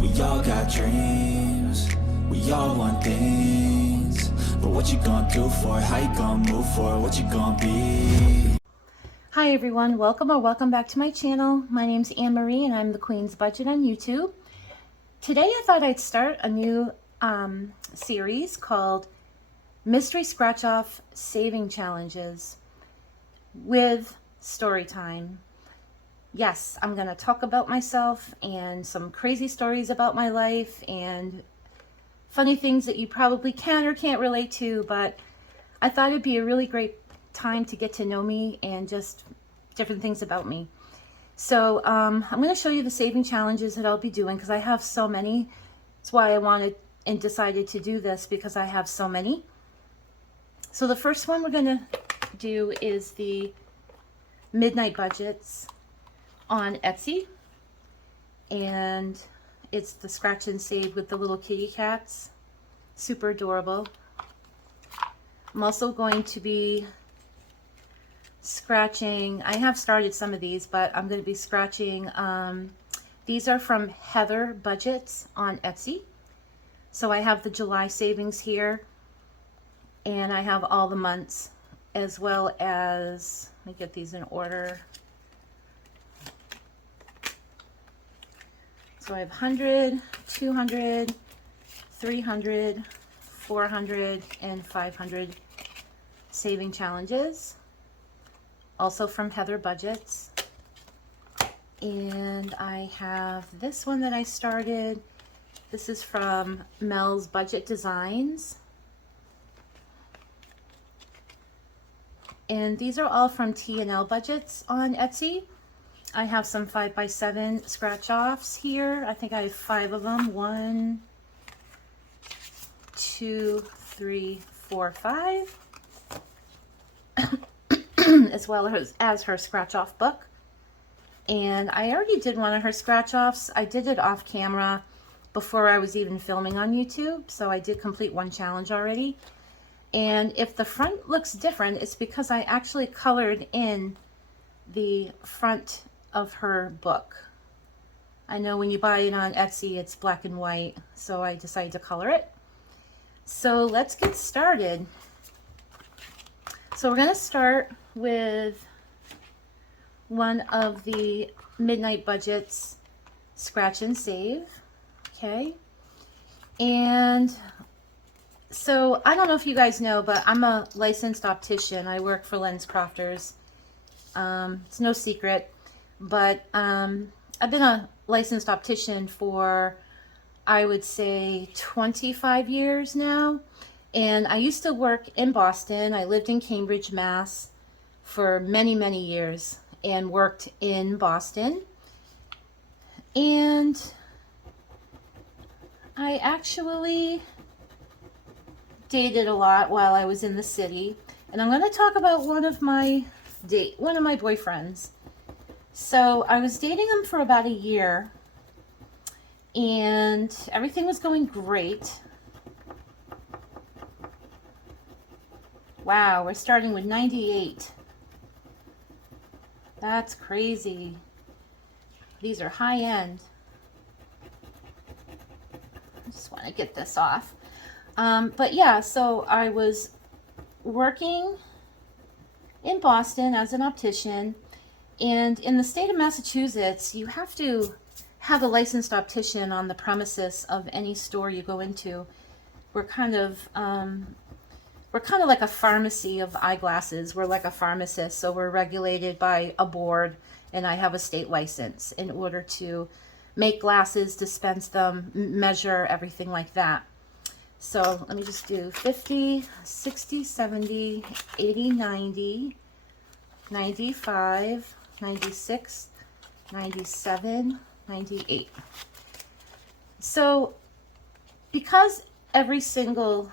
We all got dreams, we all want things. But what you gonna do for it? How you gonna move for it? What you gonna be? Hi everyone, welcome back to my channel. My name's Anne Marie and I'm the Queen's Budget on YouTube. Today I thought I'd start a new series called Mystery Scratch Off Saving Challenges with story time. Yes, I'm going to talk about myself and some crazy stories about my life and funny things that you probably can or can't relate to, but I thought it'd be a really great time to get to know me and just different things about me. So I'm going to show you the saving challenges that I'll be doing because I have so many. That's why I wanted and decided to do this, because I have so many. So the first one we're going to do is the midnight budgets on Etsy, and it's the scratch and save with the little kitty cats. Super adorable. I'm also going to be scratching, I have started some of these, but I'm going to be scratching, these are from Heather Budgets on Etsy. So I have the July savings here, and I have all the months, as well as, let me get these in order. So I have 100, 200, 300, 400, and 500 saving challenges. Also from Heather Budgets. And I have this one that I started. This is from Mel's Budget Designs. And these are all from T&L Budgets on Etsy. I have some 5x7 scratch offs here. I think I have 5 of them. 1, 2, 3, 4, 5. As well as her scratch off book. And I already did one of her scratch offs. I did it off camera before I was even filming on YouTube. So I did complete one challenge already. And if the front looks different, it's because I actually colored in the front of her book. I know when you buy it on Etsy, it's black and white, so I decided to color it. So let's get started. So we're going to start with one of the Midnight Budgets scratch and save. Okay. And so I don't know if you guys know, but I'm a licensed optician. I work for LensCrafters. It's no secret, but I've been a licensed optician for, I would say, 25 years now. And I used to work in Boston. I lived in Cambridge, Mass for many, many years and worked in Boston. And I actually dated a lot while I was in the city. And I'm going to talk about one of my boyfriends. So I was dating him for about a year and everything was going great. Wow, we're starting with 98. That's crazy. These are high end. I just want to get this off. But yeah, so I was working in Boston as an optician, and in the state of Massachusetts, you have to have a licensed optician on the premises of any store you go into. We're kind of like a pharmacy of eyeglasses. We're like a pharmacist, so we're regulated by a board, and I have a state license in order to make glasses, dispense them, measure, everything like that. So let me just do 50, 60, 70, 80, 90, 95, 96, 97, 98. So because every single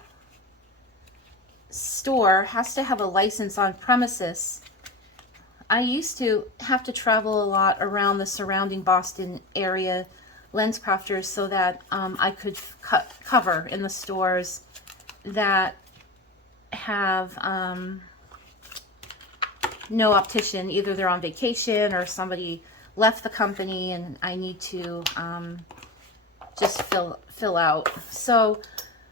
store has to have a license on premises, I used to have to travel a lot around the surrounding Boston area LensCrafters so that I could cover in the stores that have no optician. Either they're on vacation or somebody left the company and I need to just fill out. So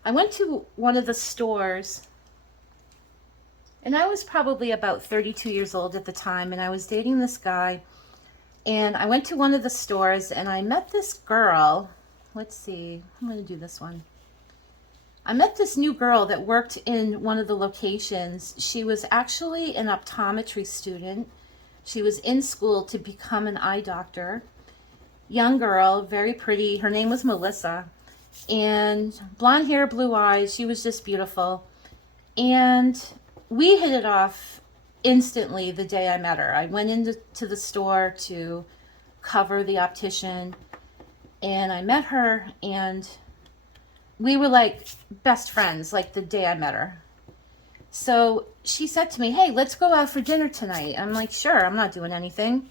I went to one of the stores, and I was probably about 32 years old at the time, and I was dating this guy, and I went to one of the stores and I met this girl. Let's see, I'm going to do this one. I met this new girl that worked in one of the locations. She was actually an optometry student. She was in school to become an eye doctor. Young girl, very pretty. Her name was Melissa. And blonde hair, blue eyes. She was just beautiful. And we hit it off instantly the day I met her. I went into the store to cover the optician, and I met her, and we were like best friends like the day I met her. So she said to me, hey, let's go out for dinner tonight. I'm like, sure, I'm not doing anything.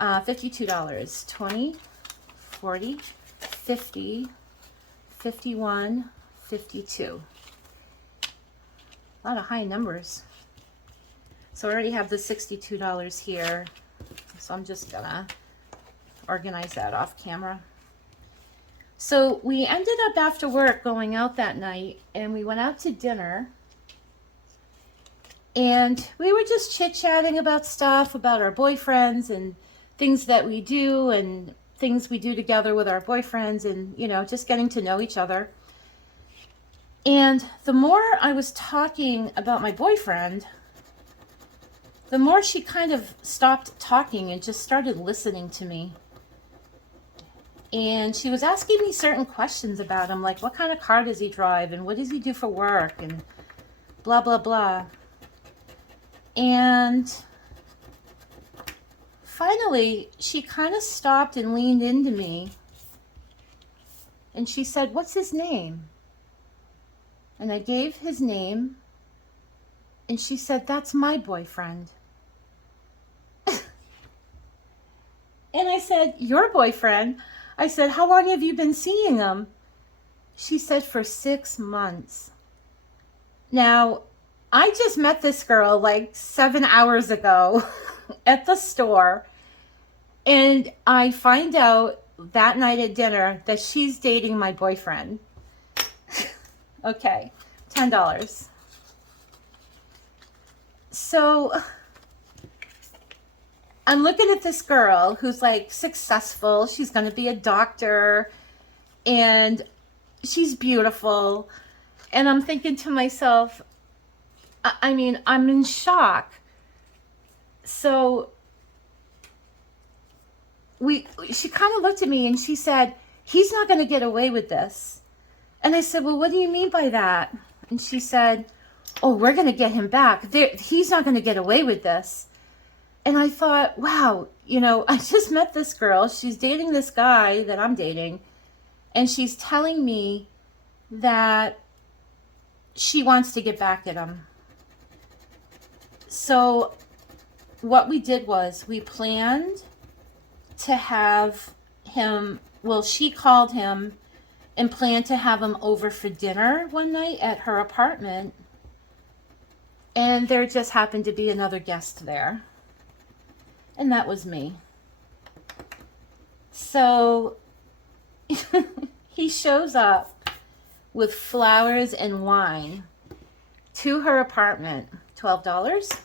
$52, 20, 40, 50, 51, 52. A lot of high numbers. So I already have the $62 here. So I'm just gonna organize that off camera. So we ended up after work going out that night, and we went out to dinner, and we were just chit-chatting about stuff, about our boyfriends and things that we do and things we do together with our boyfriends, and, you know, just getting to know each other. And the more I was talking about my boyfriend, the more she kind of stopped talking and just started listening to me. And she was asking me certain questions about him, like what kind of car does he drive and what does he do for work and blah, blah, blah. And finally, she kind of stopped and leaned into me. And she said, what's his name? And I gave his name. And she said, that's my boyfriend. And I said, your boyfriend? I said, how long have you been seeing him? She said, for 6 months. Now, I just met this girl like 7 hours ago at the store. And I find out that night at dinner that she's dating my boyfriend. Okay, $10. So I'm looking at this girl who's like successful. She's going to be a doctor, and she's beautiful. And I'm thinking to myself, I mean, I'm in shock. So she kind of looked at me and she said, he's not going to get away with this. And I said, well, what do you mean by that? And she said, oh, we're going to get him back. He's not going to get away with this. And I thought, wow, you know, I just met this girl. She's dating this guy that I'm dating. And she's telling me that she wants to get back at him. So what we did was we planned to have him, well, she called him and planned to have him over for dinner one night at her apartment. And there just happened to be another guest there. And that was me. So he shows up with flowers and wine to her apartment. $12,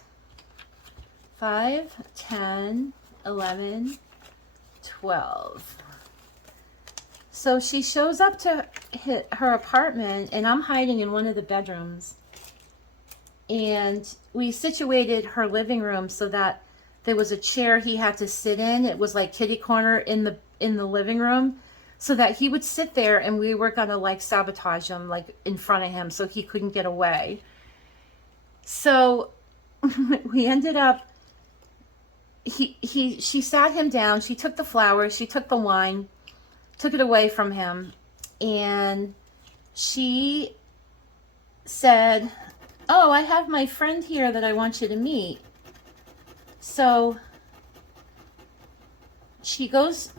5, 10, 11, 12. So she shows up to her apartment, and I'm hiding in one of the bedrooms. And we situated her living room so that there was a chair he had to sit in. It was like kitty corner in the living room, so that he would sit there, and we were gonna like sabotage him like in front of him so he couldn't get away. So we ended up, she sat him down, she took the flowers, she took the wine, took it away from him, and she said, oh, I have my friend here that I want you to meet. So she goes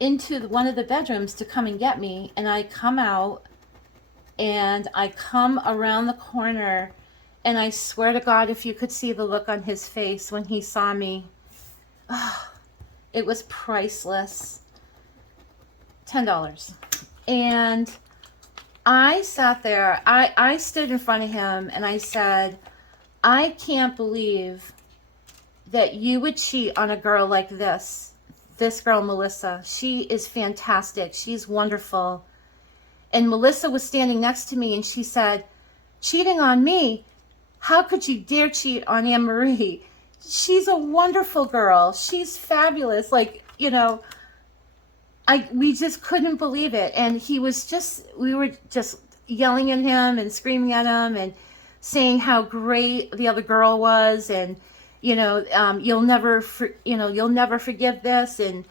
into one of the bedrooms to come and get me, and I come out, and I come around the corner, and I swear to God, if you could see the look on his face when he saw me, oh, it was priceless. $10. And I sat there, I stood in front of him and I said, I can't believe that you would cheat on a girl like this. This girl, Melissa, she is fantastic. She's wonderful. And Melissa was standing next to me and she said, cheating on me? How could you dare cheat on Anne Marie? She's a wonderful girl. She's fabulous. Like, you know, we just couldn't believe it. And we were just yelling at him and screaming at him and saying how great the other girl was. And, you'll never forgive this. And,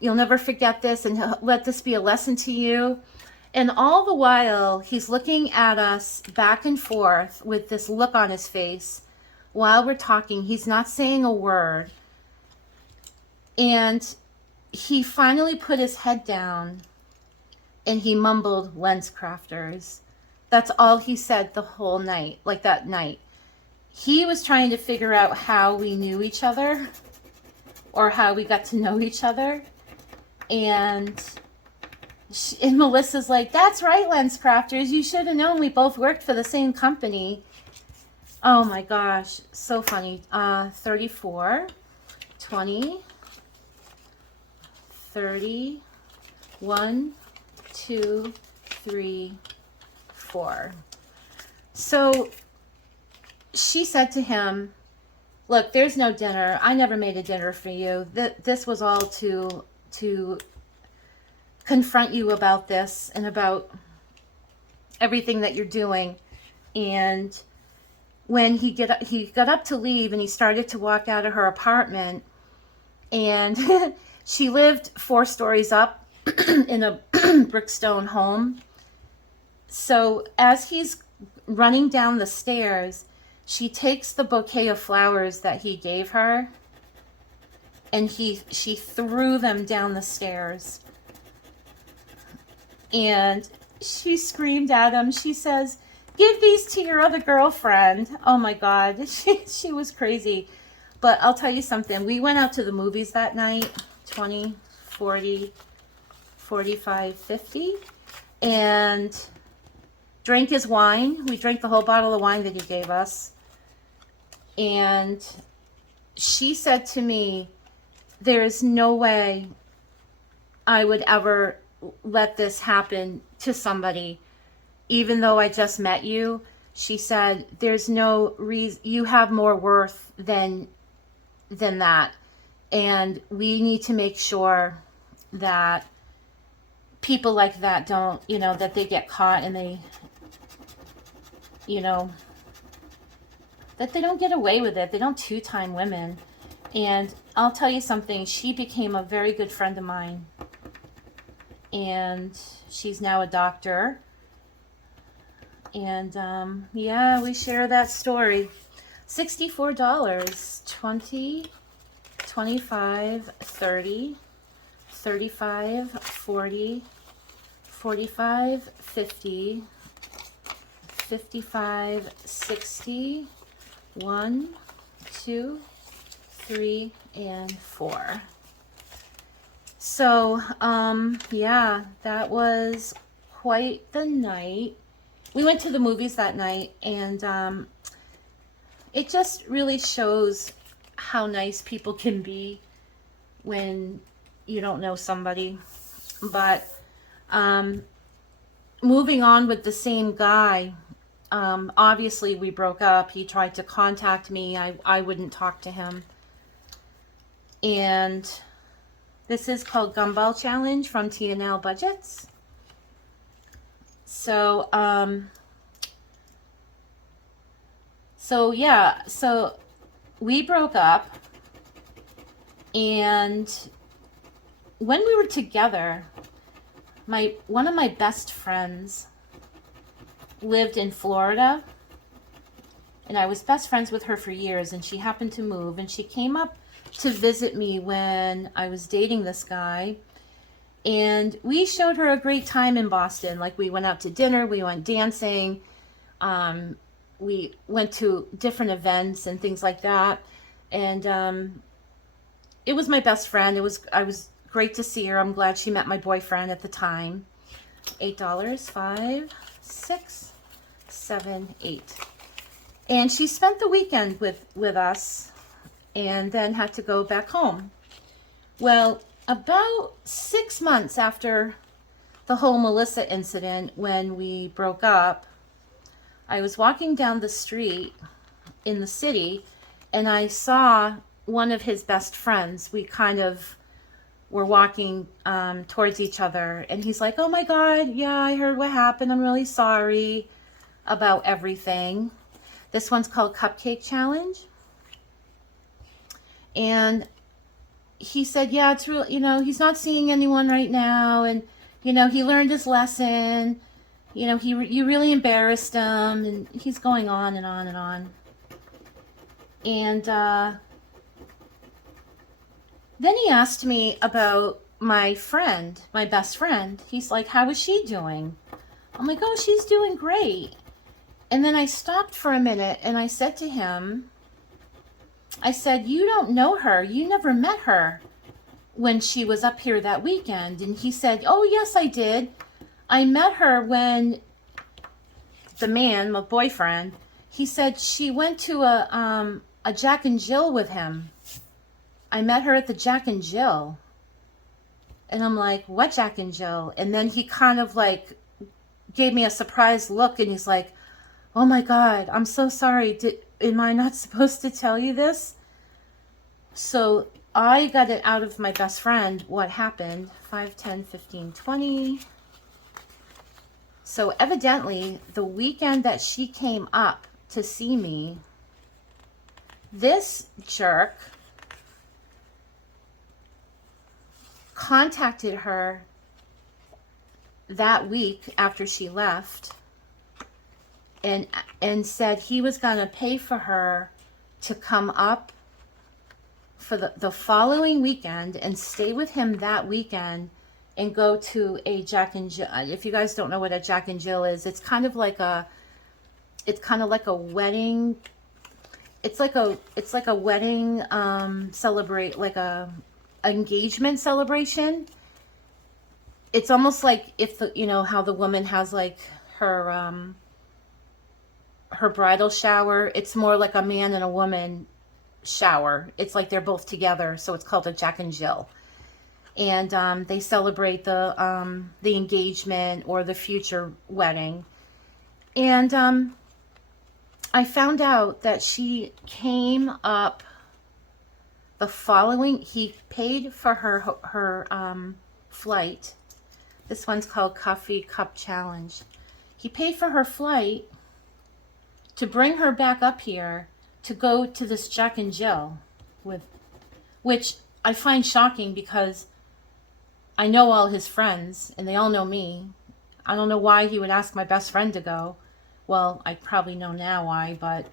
you'll never forget this, and let this be a lesson to you. And all the while, he's looking at us back and forth with this look on his face while we're talking. He's not saying a word. And he finally put his head down and he mumbled, LensCrafters. That's all he said the whole night, like that night. He was trying to figure out how we knew each other or how we got to know each other. And Melissa's like, that's right, LensCrafters. You should have known we both worked for the same company. Oh my gosh, so funny. 34, 20, 30, 1, 2, 3, 4. So she said to him, look, there's no dinner. I never made a dinner for you. This was all to confront you about this and about everything that you're doing. And when he got up to leave and he started to walk out of her apartment, and she lived 4 stories up in a brickstone home. So as he's running down the stairs, she takes the bouquet of flowers that he gave her and she threw them down the stairs. And she screamed at him. She says, give these to your other girlfriend. Oh my God, she was crazy. But I'll tell you something. We went out to the movies that night, 20, 40, 45, 50, and drank his wine. We drank the whole bottle of wine that he gave us. And she said to me, there's no way I would ever let this happen to somebody, even though I just met you. She said, there's no reason, you have more worth than that. And we need to make sure that people like that don't, that they get caught and they, that they don't get away with it. They don't two-time women. And I'll tell you something, she became a very good friend of mine. And she's now a doctor. And yeah, we share that story. $64, 20, 25, 30, 35, 40, 45, 50, 55, 60, 1, 2, 3, and 4. So, yeah, that was quite the night. We went to the movies that night, and it just really shows how nice people can be when you don't know somebody. But moving on with the same guy, obviously we broke up. He tried to contact me. I wouldn't talk to him. And this is called Gumball Challenge from TNL Budgets. So, yeah, so we broke up, and when we were together, one of my best friends lived in Florida, and I was best friends with her for years, and she happened to move, and she came up to visit me when I was dating this guy. And we showed her a great time in Boston. Like, we went out to dinner, we went dancing, we went to different events and things like that. And it was my best friend. I was great to see her. I'm glad she met my boyfriend at the time. $8, 5, 6, 7, 8. And she spent the weekend with us and then had to go back home. Well, about 6 months after the whole Melissa incident, when we broke up, I was walking down the street in the city and I saw one of his best friends. We kind of were walking towards each other, and he's like, oh my God, yeah, I heard what happened. I'm really sorry about everything. This one's called Cupcake Challenge. And he said, yeah, it's real, he's not seeing anyone right now. And, he learned his lesson. You really embarrassed him. And he's going on and on and on. And then he asked me about my friend, my best friend. He's like, how is she doing? I'm like, oh, she's doing great. And then I stopped for a minute and I said to him, I said, you don't know her. You never met her when she was up here that weekend. And he said, oh, yes, I did. I met her when the man, my boyfriend, he said she went to a Jack and Jill with him. I met her at the Jack and Jill. And I'm like, what Jack and Jill? And then he kind of like gave me a surprised look and he's like, oh my God, I'm so sorry. Am I not supposed to tell you this? So I got it out of my best friend what happened. 5, 10, 15, 20. So evidently, the weekend that she came up to see me, this jerk contacted her that week after she left and said he was going to pay for her to come up for the following weekend and stay with him that weekend and go to a Jack and Jill. If you guys don't know what a Jack and Jill is, it's kind of like a wedding. It's like a wedding celebrate, like a engagement celebration. It's almost like if how the woman has like her bridal shower. It's more like a man and a woman shower. It's like they're both together, so it's called a Jack and Jill. And they celebrate the engagement or the future wedding. And I found out that she came up the following. He paid for her flight. This one's called Coffee Cup Challenge. He paid for her flight to bring her back up here to go to this Jack and Jill with, which I find shocking because I know all his friends and they all know me. I don't know why he would ask my best friend to go. Well, I probably know now why, but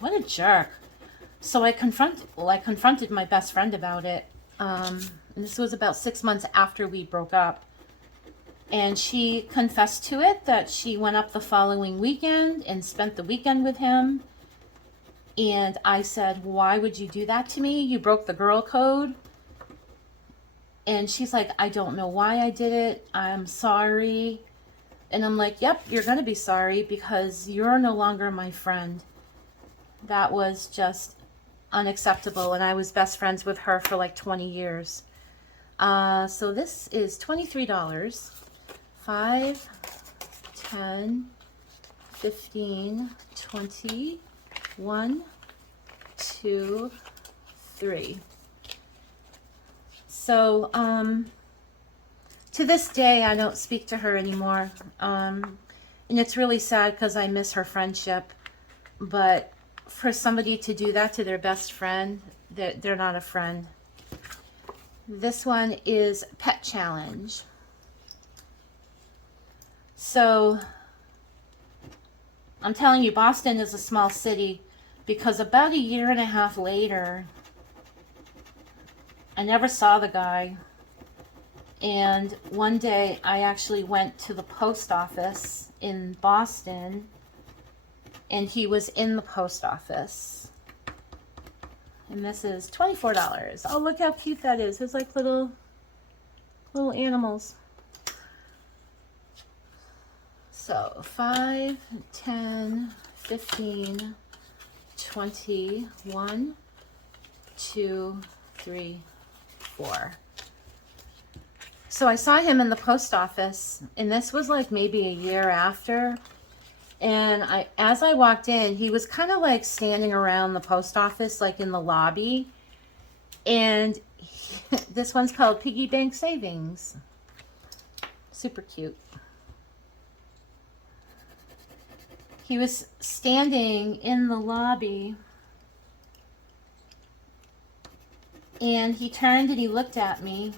what a jerk. So I confronted my best friend about it. And this was about 6 months after we broke up. And she confessed to it that she went up the following weekend and spent the weekend with him. And I said, why would you do that to me? You broke the girl code. And she's like, I don't know why I did it. I'm sorry. And I'm like, yep, you're going to be sorry because you're no longer my friend. That was just unacceptable. And I was best friends with her for like 20 years. So this is $23. 5, 10, 15, 20, 1, 2, 3. So, to this day, I don't speak to her anymore. And it's really sad because I miss her friendship. But for somebody to do that to their best friend, they're not a friend. This one is Pet Challenge. So, I'm telling you, Boston is a small city because about 1.5 years later, I never saw the guy. And one day I actually went to the post office in Boston and he was in the post office. And this is $24. Oh, look how cute that is. It's like little animals. So 5, 10, 15, 20, 1, 2, 3, 4. So I saw him in the post office, and this was like maybe a year after. And as I walked in, he was kind of like standing around the post office, like in the lobby. And this one's called Piggy Bank Savings. Super cute. He was standing in the lobby, and he turned and he looked at me.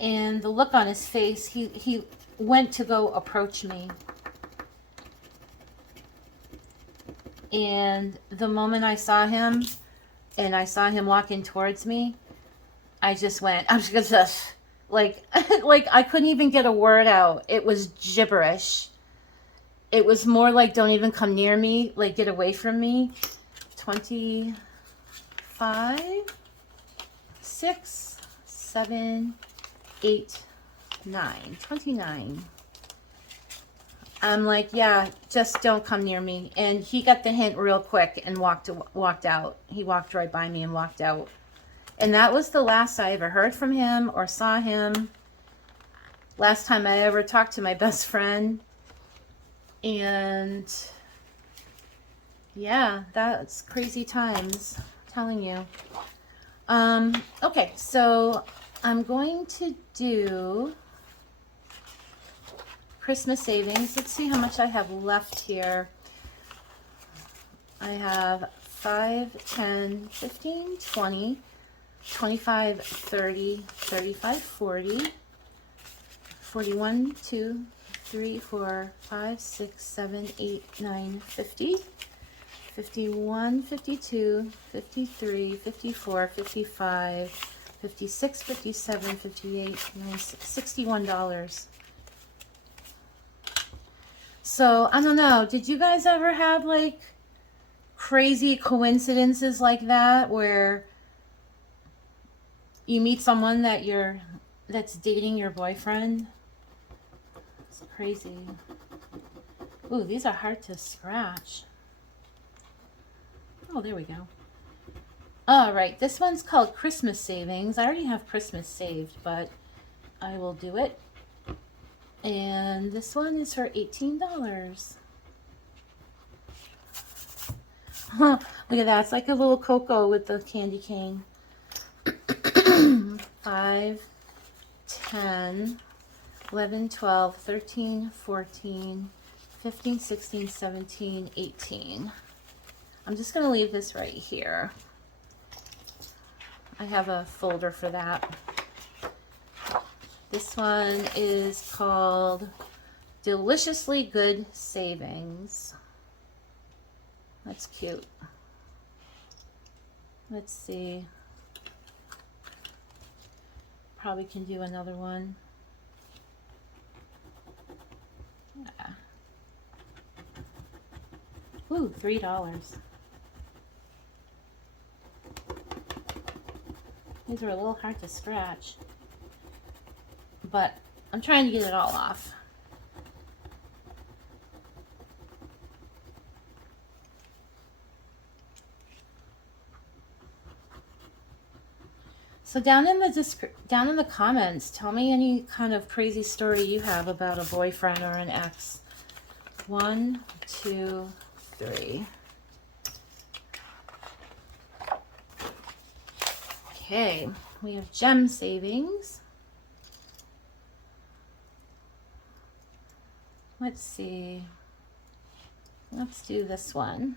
And the look on his face, he went to go approach me. And the moment I saw him, and I saw him walking towards me, I was just like, like I couldn't even get a word out. It was gibberish. It was more like, don't even come near me, like get away from me. 25, 6, 7, 8, 9, 29. I'm like, yeah, just don't come near me. And he got the hint real quick and walked out. He walked right by me and walked out. And that was the last I ever heard from him or saw him. Last time I ever talked to my best friend. And yeah, that's crazy times, I'm telling you. Okay, so I'm going to do Christmas savings. Let's see how much I have left here. I have 5, 10, 15, 20, 25, 30, 35, 40, 41, 2, 3, 4, 5, 6, 7, 8, 9, 50, 51, 52, 53, 54, 55, 56, 57, 58, $61. So, I don't know, did you guys ever have like crazy coincidences like that where you meet someone that's dating your boyfriend? It's crazy. Ooh, these are hard to scratch. Oh, there we go. All right, this one's called Christmas Savings. I already have Christmas saved, but I will do it. And this one is for $18. Huh, look at that. It's like a little Coco with the candy cane. 5, 10, 11, 12, 13, 14, 15, 16, 17, 18. I'm just going to leave this right here. I have a folder for that. This one is called Deliciously Good Savings. That's cute. Let's see. Probably can do another one. Yeah. Ooh, $3. These are a little hard to scratch, but I'm trying to get it all off. So down in the comments, tell me any kind of crazy story you have about a boyfriend or an ex. 1, 2, 3. Okay, we have gem savings. Let's see. Let's do this one.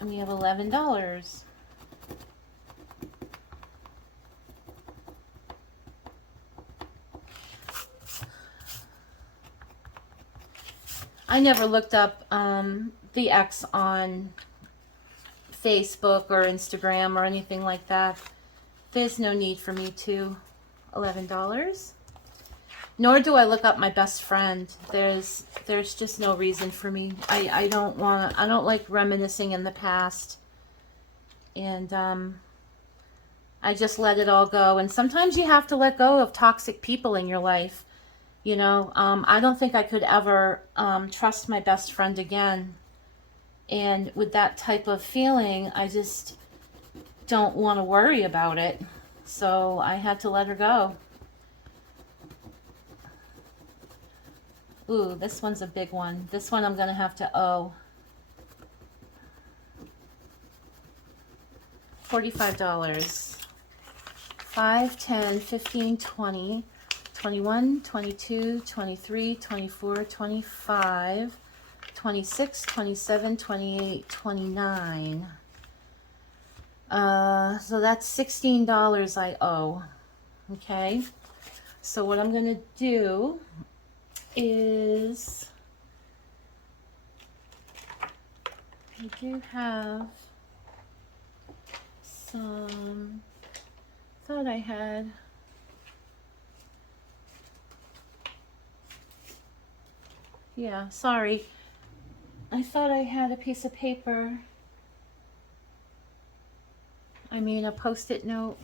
And we have $11. I never looked up the ex on Facebook or Instagram or anything like that. There's no need for me to. $11. Nor do I look up my best friend. There's just no reason for me. I don't like reminiscing in the past. And I just let it all go. And sometimes you have to let go of toxic people in your life. You know, I don't think I could ever trust my best friend again. And with that type of feeling, I just don't want to worry about it. So I had to let her go. Ooh, this one's a big one. This one I'm going to have to owe $45. 5, 10, 15, 20, 21, 22, 23, 24, 25, 26, 27, 28, 29. So that's $16 I owe. Okay. So what I'm going to do is I do have some, thought I had yeah, sorry, I thought I had a piece of paper, I mean a post-it note.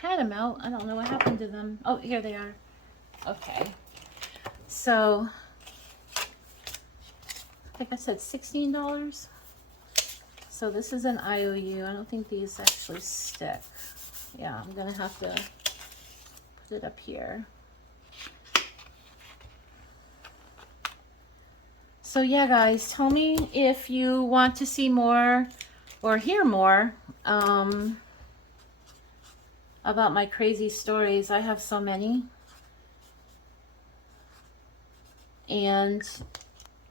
Had them out, I don't know what happened to them. Oh, here they are. Okay. So, I think I said $16. So this is an IOU. I don't think these actually stick. Yeah, I'm going to have to put it up here. So yeah, guys, tell me if you want to see more or hear more about my crazy stories. I have so many. And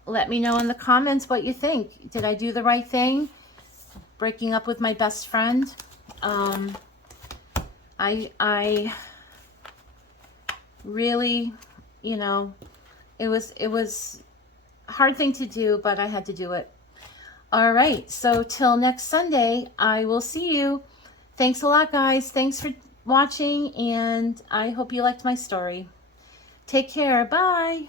let me know in the comments what you think. Did I do the right thing? Breaking up with my best friend? I really, you know, it was a hard thing to do, but I had to do it. All right, so till next Sunday, I will see you. Thanks a lot, guys. Thanks for watching, and I hope you liked my story. Take care. Bye.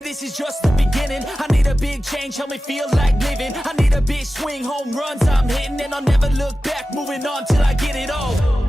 This is just the beginning. I need a big change, help me feel like living. I need a big swing, home runs I'm hitting, and I'll never look back, moving on till I get it all.